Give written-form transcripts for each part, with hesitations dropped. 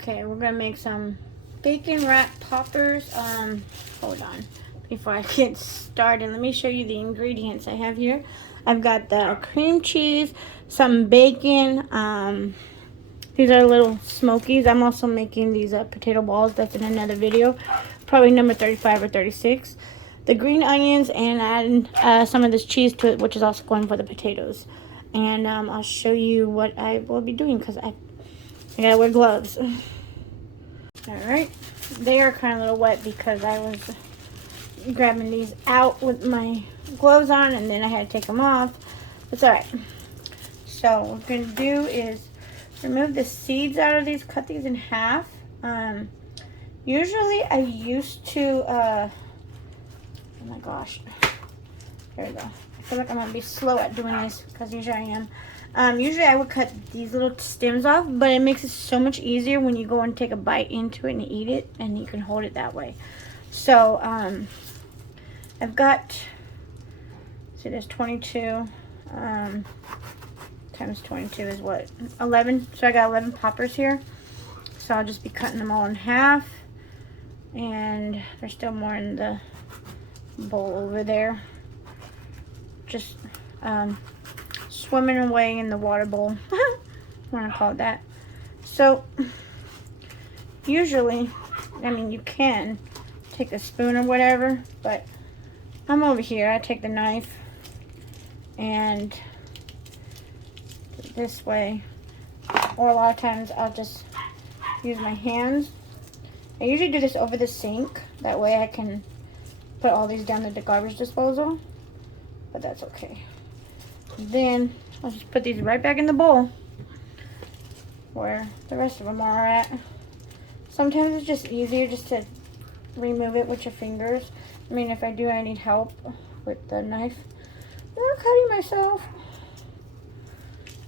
Okay, we're gonna make some bacon wrapped poppers. Hold on. Before I get started, let me show you the ingredients I have here. I've got the cream cheese, some bacon. These are little smokies. I'm also making these potato balls. That's in another video, probably number 35 or 36. The green onions, and adding some of this cheese to it, which is also going for the potatoes. And I'll show you what I will be doing because I gotta wear gloves. Alright, they are kind of a little wet because I was grabbing these out with my gloves on and then I had to take them off. It's alright. So what we're going to do is remove the seeds out of these, cut these in half. Usually I used to, oh my gosh, there we go. I feel like I'm going to be slow at doing this because usually I am. Usually I would cut these little stems off, but it makes it so much easier when you go and take a bite into it and eat it, and you can hold it that way. So, I've got, see, there's 22, times 22 is what, 11, so I got 11 poppers here. So I'll just be cutting them all in half, and there's still more in the bowl over there. Just, swimming away in the water bowl. I want to call it that. So usually, I mean, you can take a spoon or whatever, but I'm over here. I take the knife and this way, or a lot of times I'll just use my hands. I usually do this over the sink, that way I can put all these down at the garbage disposal, but that's okay. Then I'll just put these right back in the bowl where the rest of them are at. Sometimes it's just easier just to remove it with your fingers. I mean, if I do, I need help with the knife. I'm cutting myself.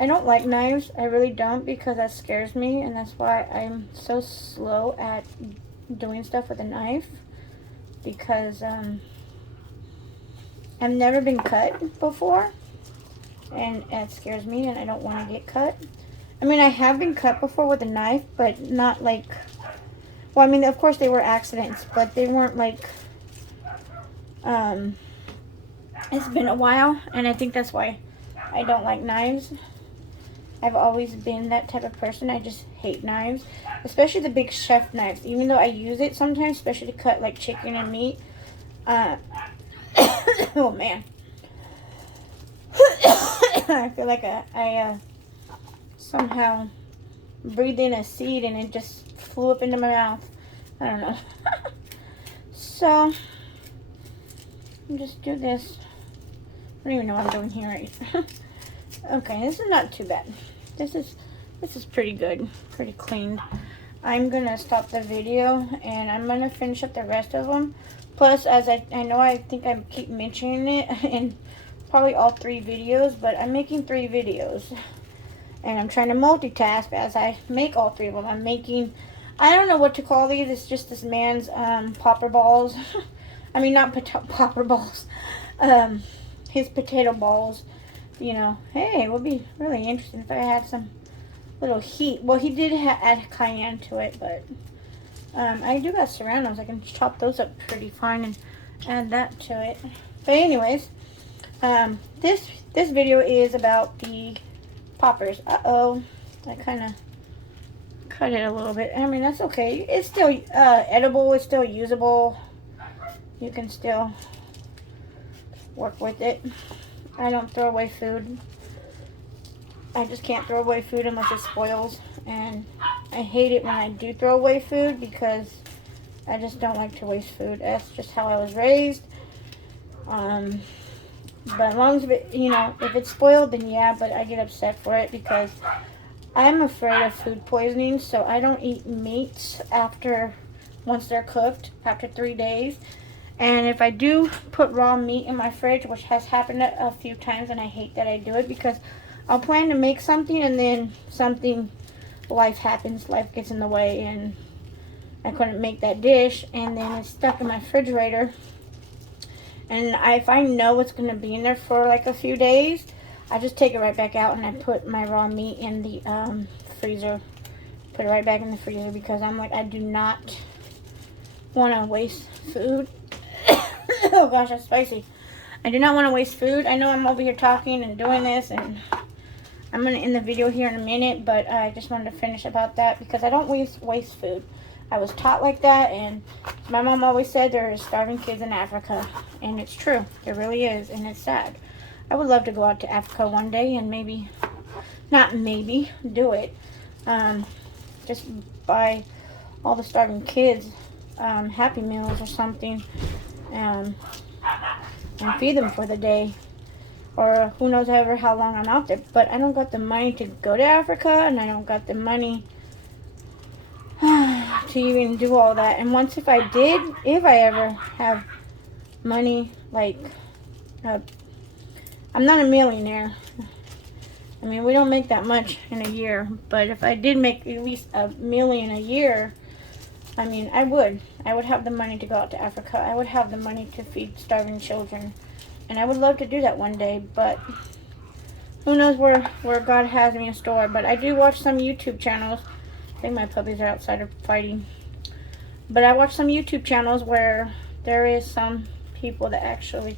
I don't like knives. I really don't, because that scares me, and that's why I'm so slow at doing stuff with a knife, because I've never been cut before. And it scares me, and I don't want to get cut. I mean, I have been cut before with a knife, but not like, well, I mean, of course they were accidents, but they weren't like, it's been a while, and I think that's why I don't like knives. I've always been that type of person. I just hate knives, especially the big chef knives, even though I use it sometimes, especially to cut like chicken and meat. Oh man. I feel like I somehow breathed in a seed and it just flew up into my mouth. I don't know. So, I'll just do this. I don't even know what I'm doing here right. Okay, this is not too bad. This is pretty good, pretty clean. I'm gonna stop the video and I'm gonna finish up the rest of them. Plus, as I know, I think I keep mentioning it in probably all 3 videos, but I'm making 3 videos and I'm trying to multitask as I make all 3 of them. I'm making, I don't know what to call these. It's just this man's popper balls. I mean, not popper balls, his potato balls. You know, hey, it would be really interesting if I had some little heat. Well, he did add cayenne to it, but I do got serranos. I can chop those up pretty fine and add that to it. But anyways, this video is about the poppers. Uh-oh, I kind of cut it a little bit. I mean, that's okay. It's still edible. It's still usable. You can still work with it. I don't throw away food. I just can't throw away food unless it spoils. And I hate it when I do throw away food because I just don't like to waste food. That's just how I was raised. But as long as it, you know, if it's spoiled, then yeah, but I get upset for it because I'm afraid of food poisoning, so I don't eat meats once they're cooked, after 3 days. And if I do put raw meat in my fridge, which has happened a few times, and I hate that I do it because I'll plan to make something and then life happens, life gets in the way, and I couldn't make that dish, and then it's stuck in my refrigerator. And if I know it's going to be in there for like a few days, I just take it right back out and I put my raw meat in the freezer put it right back in the freezer because I'm like, I do not want to waste food. Oh gosh, that's spicy. I do not want to waste food. I know I'm over here talking and doing this, and I'm going to end the video here in a minute, but I just wanted to finish about that because I don't waste food. I was taught like that, and my mom always said there are starving kids in Africa, and it's true. There really is, and it's sad. I would love to go out to Africa one day and maybe, not maybe, do it. Just buy all the starving kids Happy Meals or something, and feed them for the day. Or who knows ever how long I'm out there. But I don't got the money to go to Africa, and I don't got the money to even do all that. And once if I ever have money, like, I'm not a millionaire. I mean, we don't make that much in a year. But if I did make at least $1 million a year, I mean, I would have the money to go out to Africa. I would have the money to feed starving children. And I would love to do that one day, but who knows where God has me in store. But I do watch some YouTube channels. I think my puppies are outside fighting. But I watch some YouTube channels where there is some people that actually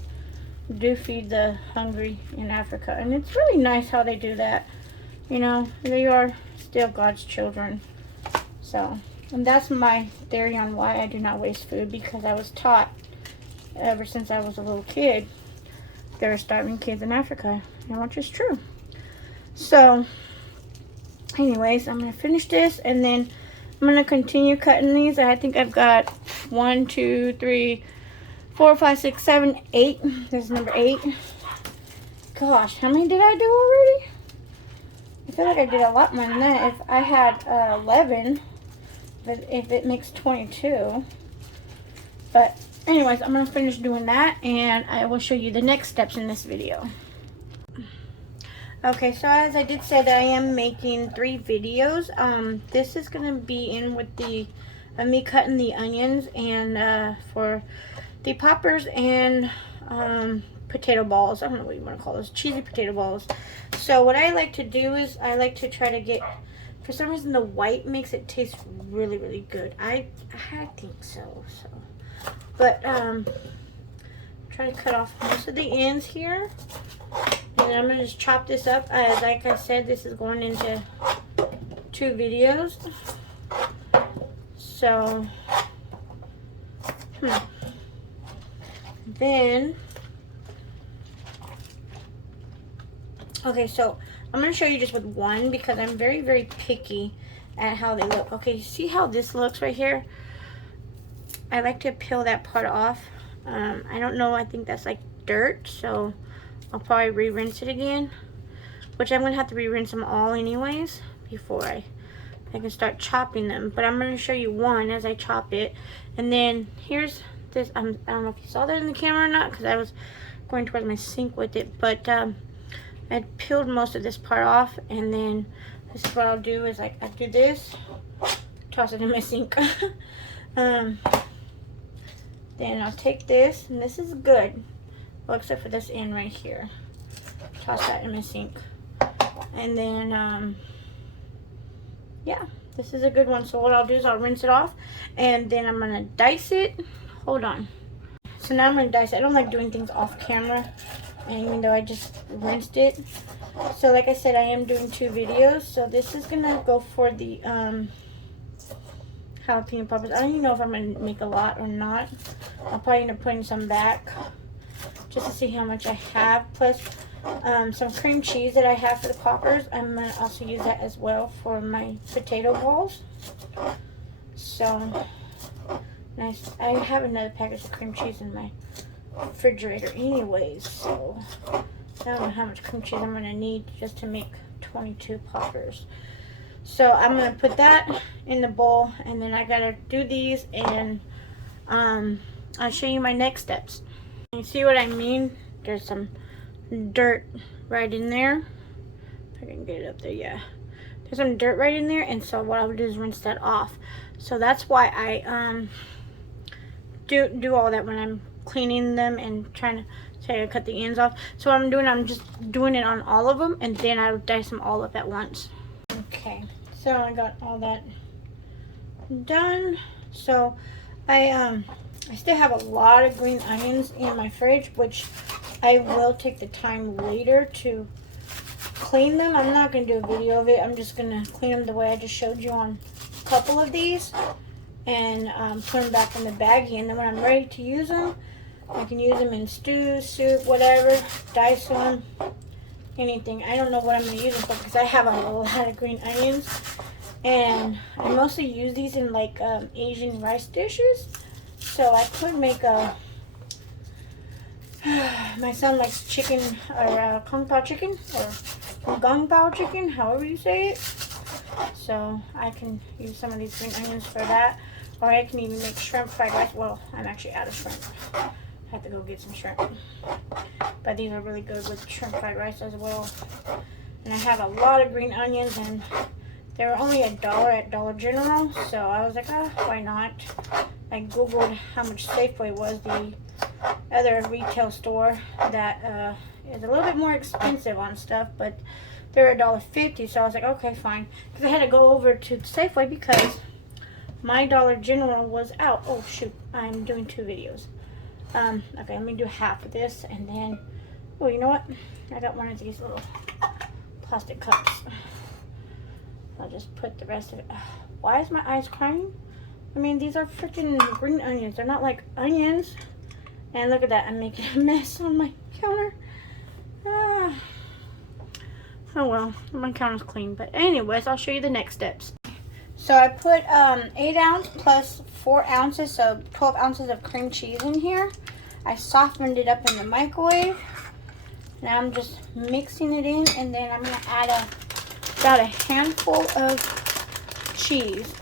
do feed the hungry in Africa. And it's really nice how they do that. You know, they are still God's children. So, and that's my theory on why I do not waste food, because I was taught ever since I was a little kid there are starving kids in Africa, and which is true. So, anyways, I'm going to finish this, and then I'm going to continue cutting these. I think I've got 1, 2, 3, 4, 5, 6, 7, 8. This is number 8. Gosh, how many did I do already? I feel like I did a lot more than that. If I had 11, but if it makes 22. But anyways, I'm going to finish doing that, and I will show you the next steps in this video. Okay, so as I did say that I am making 3 videos. This is going to be in with the me cutting the onions and for the poppers and potato balls. I don't know what you want to call those, cheesy potato balls. So what I like to do is I like to try to get, for some reason the white makes it taste really, really good. I think so. But try to cut off most of the ends here, and then I'm gonna just chop this up. Like I said, this is going into 2 videos. So then, okay, so I'm gonna show you just with one because I'm very, very picky at how they look. Okay, see how this looks right here? I like to peel that part off. I don't know, I think that's like dirt, so I'll probably re-rinse it again, which I'm gonna have to re-rinse them all anyways before I can start chopping them. But I'm gonna show you one as I chop it. And then here's this, I don't know if you saw that in the camera or not, because I was going towards my sink with it, but I peeled most of this part off, and then this is what I'll do is like I do this, toss it in my sink. Then I'll take this, and this is good, well, except for this end right here. Toss that in my sink. And then, yeah, this is a good one. So what I'll do is I'll rinse it off, and then I'm going to dice it. Hold on. So now I'm going to dice it. I don't like doing things off camera, and even though I just rinsed it. So like I said, I am doing 2 videos. So this is going to go for the jalapeno poppers. I don't even know if I'm going to make a lot or not. I'll probably end up putting some back just to see how much I have. Plus some cream cheese that I have for the poppers. I'm going to also use that as well for my potato balls. So nice. I have another package of cream cheese in my refrigerator anyways. So I don't know how much cream cheese I'm going to need just to make 22 poppers. So I'm going to put that in the bowl, and then I got to do these, and I'll show you my next steps. You see what I mean? There's some dirt right in there. If I can get it up there, yeah. There's some dirt right in there, and so what I'll do is rinse that off. So that's why I do all that when I'm cleaning them and trying to say I cut the ends off. So what I'm doing, I'm just doing it on all of them, and then I'll dice them all up at once. Okay, So I got all that done. So I still have a lot of green onions in my fridge, which I will take the time later to clean them. I'm not going to do a video of it. I'm just going to clean them the way I just showed you on a couple of these and put them back in the baggie. And then when I'm ready to use them, I can use them in stew, soup, whatever, dice them, anything. I don't know what I'm going to use them for because I have a lot of green onions. And I mostly use these in like Asian rice dishes. So I could make a, my son likes chicken or kung pao chicken or gung pao chicken, however you say it. So I can use some of these green onions for that. Or I can even make shrimp fried rice. Well, I'm actually out of shrimp. I have to go get some shrimp. But these are really good with shrimp fried rice as well. And I have a lot of green onions, and they were only $1 at Dollar General. So I was like, why not? I googled how much Safeway was, the other retail store that is a little bit more expensive on stuff, but they're $1.50. So I was like, okay, fine. Because I had to go over to Safeway because my Dollar General was out. Oh shoot, I'm doing 2 videos. Okay, let me do half of this, and then, oh, you know what? I got one of these little plastic cups. I'll just put the rest of it. Why is my eyes crying? I mean, these are freaking green onions. They're not like onions. And look at that, I'm making a mess on my counter. Oh well, my counter's clean. But anyways, I'll show you the next steps. So I put 8 ounce plus 4 ounces, so 12 ounces of cream cheese in here. I softened it up in the microwave. Now I'm just mixing it in, and then I'm going to add about a handful of cheese.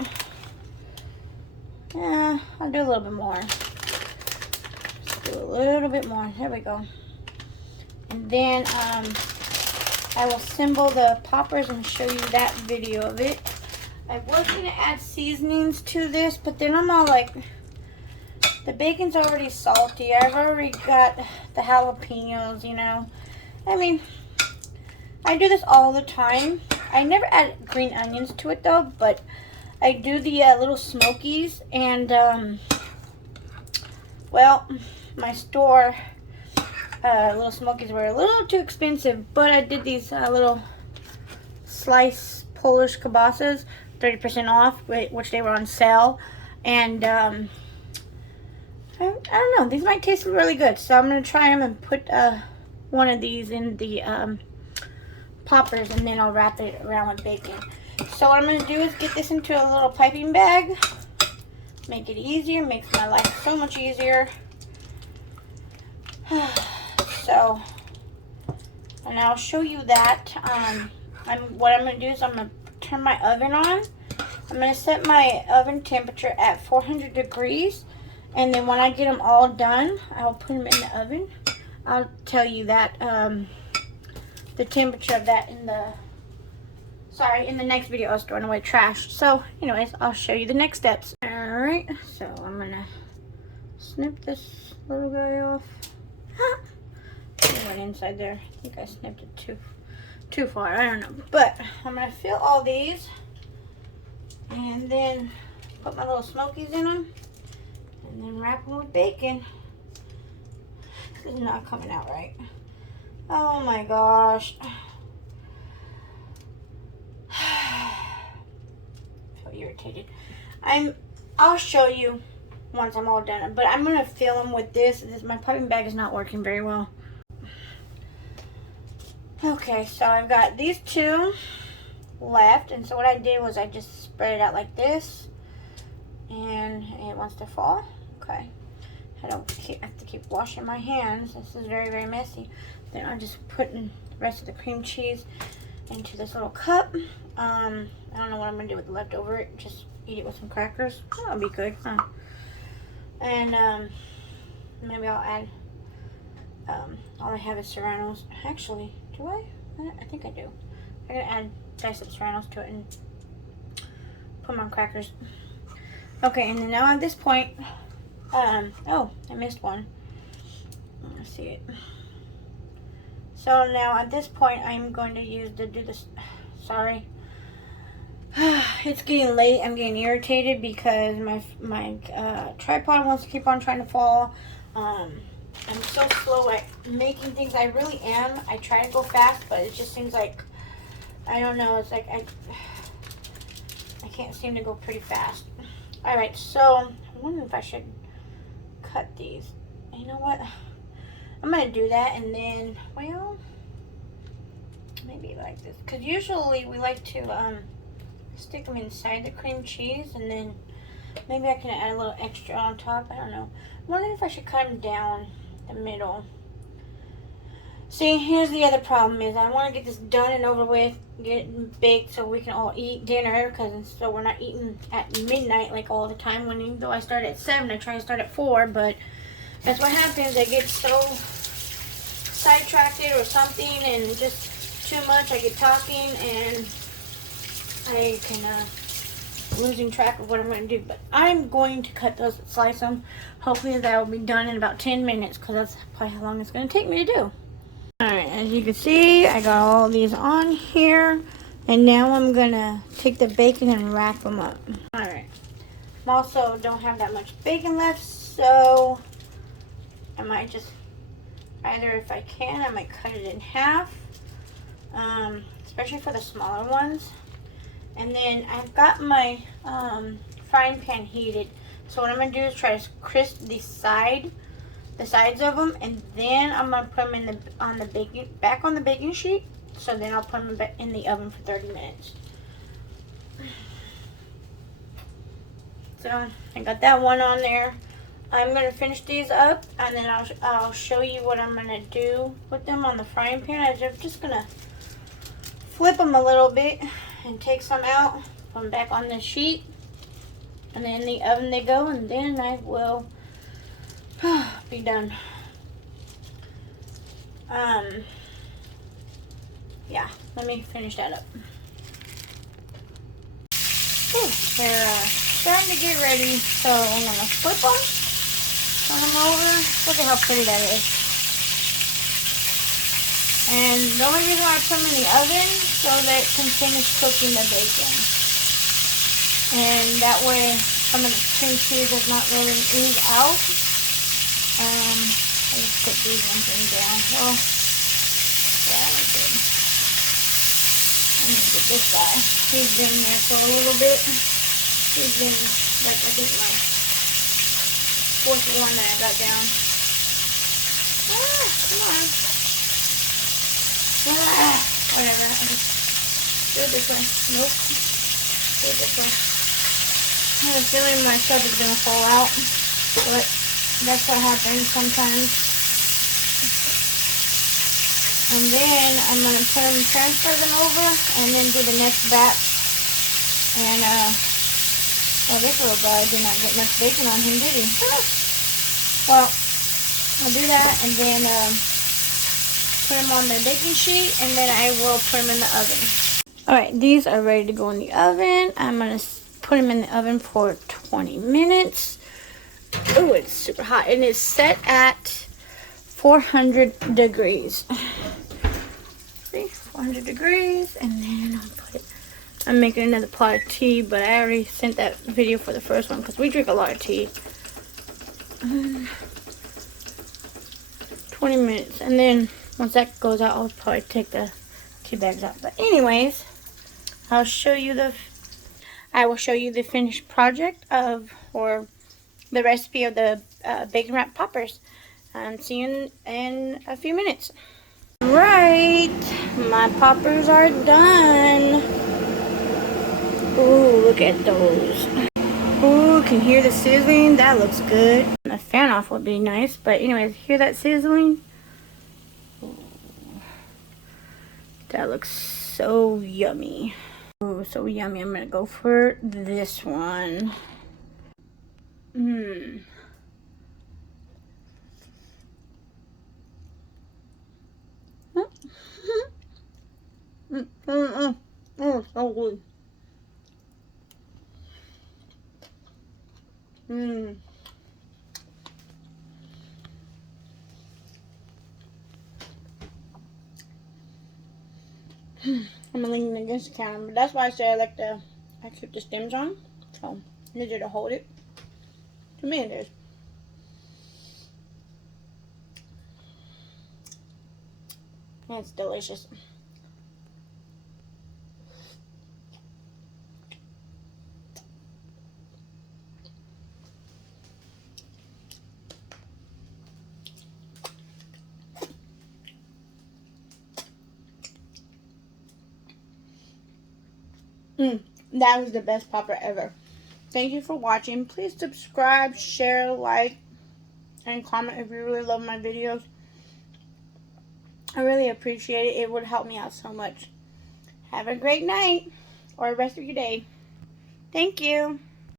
Yeah, I'll do a little bit more. Just do a little bit more. There we go. And then I will assemble the poppers and show you that video of it. I was going to add seasonings to this, but then I'm all like, the bacon's already salty. I've already got the jalapenos, you know. I mean, I do this all the time. I never add green onions to it though, but I do the little smokies. And, well, my store little smokies were a little too expensive, but I did these little slice Polish kielbasas, 30% off, which they were on sale. And I don't know, these might taste really good, so I'm going to try them and put one of these in the poppers, and then I'll wrap it around with bacon. So what I'm going to do is get this into a little piping bag, make it easier, makes my life so much easier. So, and I'll show you that. What I'm going to do is I'm going to turn my oven on. I'm going to set my oven temperature at 400 degrees. And then when I get them all done, I'll put them in the oven. I'll tell you that, the temperature of that in the next video. I was throwing away trash. So, anyways, I'll show you the next steps. Alright, so I'm going to snip this little guy off. It went inside there. I think I snipped it too far. I don't know. But I'm going to fill all these. And then put my little smokies in them. And then wrap them with bacon. This is not coming out right. Oh my gosh. So irritated. I'll show you once I'm all done. But I'm gonna fill them with this. My piping bag is not working very well. Okay, so I've got these 2 left, and so what I did was I just spread it out like this, and it wants to fall. Okay, I have to keep washing my hands. This is very, very messy. Then I'm just putting the rest of the cream cheese into this little cup. I don't know what I'm gonna do with the leftover. Just eat it with some crackers. That'll be good. And maybe I'll add. All I have is serranos. Actually, do I? I think I do. I'm gonna add diced up serranos to it and put them on crackers. Okay, and then now at this point, oh, I missed one. Let's see it. So now at this point, I'm going to do this. Sorry. It's getting late. I'm getting irritated because my tripod wants to keep on trying to fall. I'm so slow at making things. I really am. I try to go fast, but it just seems like, I don't know. It's like I can't seem to go pretty fast. All right, so I wonder if I should cut these. You know what? I'm gonna do that, and then, well, maybe like this, because usually we like to stick them inside the cream cheese, and then maybe I can add a little extra on top. I don't know. I'm wondering if I should cut them down the middle. See, here's the other problem is I want to get this done and over with, get it baked so we can all eat dinner, because so we're not eating at midnight like all the time. When even though I start at 7, I try to start at 4, but that's what happens. I get so sidetracked or something, and just too much. I get talking, and I can losing track of what I'm going to do. But I'm going to cut those, slice them. Hopefully that will be done in about 10 minutes, because that's probably how long it's going to take me to do. Alright, as you can see, I got all these on here, and now I'm going to take the bacon and wrap them up. Alright, I also don't have that much bacon left, so I might just, either if I can, I might cut it in half, especially for the smaller ones. And then I've got my frying pan heated, so what I'm going to do is try to crisp the sides of them, and then I'm gonna put them in back on the baking sheet. So then I'll put them back in the oven for 30 minutes. So I got that one on there. I'm gonna finish these up, and then I'll show you what I'm gonna do with them on the frying pan. I'm just gonna flip them a little bit and take some out, put them back on the sheet, and then in the oven they go, and then I will be done. Yeah, let me finish that up. Ooh, they're starting to get ready, so I'm gonna flip them, turn them over. Look at how pretty that is. And the only reason why I put them in the oven so that it can finish cooking the bacon, and that way some of the cream cheese does not really ooze out. I just put these ones in down. Well, yeah, that's good. I'm gonna get this guy. He's been there for a little bit. He's been, like, I think my 4th one that I got down. Come on. Whatever. I just do it this way. Nope. Do it this way. I have a feeling my stuff is gonna fall out, but that's what happens sometimes. And then I'm going to transfer them over, and then do the next batch. And, well, this little guy did not get much bacon on him, did he? Well, I'll do that, and then put them on the baking sheet, and then I will put them in the oven. Alright, these are ready to go in the oven. I'm going to put them in the oven for 20 minutes. Oh, it's super hot, and it's set at 400 degrees. See, 400 degrees, and then I'll put it. I'm making another pot of tea, but I already sent that video for the first one because we drink a lot of tea. 20 minutes, and then once that goes out, I'll probably take the tea bags out. But anyways, I will show you the finished project or the recipe of the bacon wrap poppers. And see you in a few minutes. Right, my poppers are done. Ooh, look at those. Ooh, can hear the sizzling. That looks good. The fan off would be nice, but anyways, hear that sizzling? Ooh, that looks so yummy. Ooh, so yummy. I'm gonna go for this one. Oh, so good. I'm leaning against the counter, but that's why I say I like to I keep the stems on, so easier to hold it. To me, it is. And it's delicious. That was the best popper ever. Thank you for watching. Please subscribe, share, like, and comment if you really love my videos. I really appreciate it. It would help me out so much. Have a great night or rest of your day. Thank you.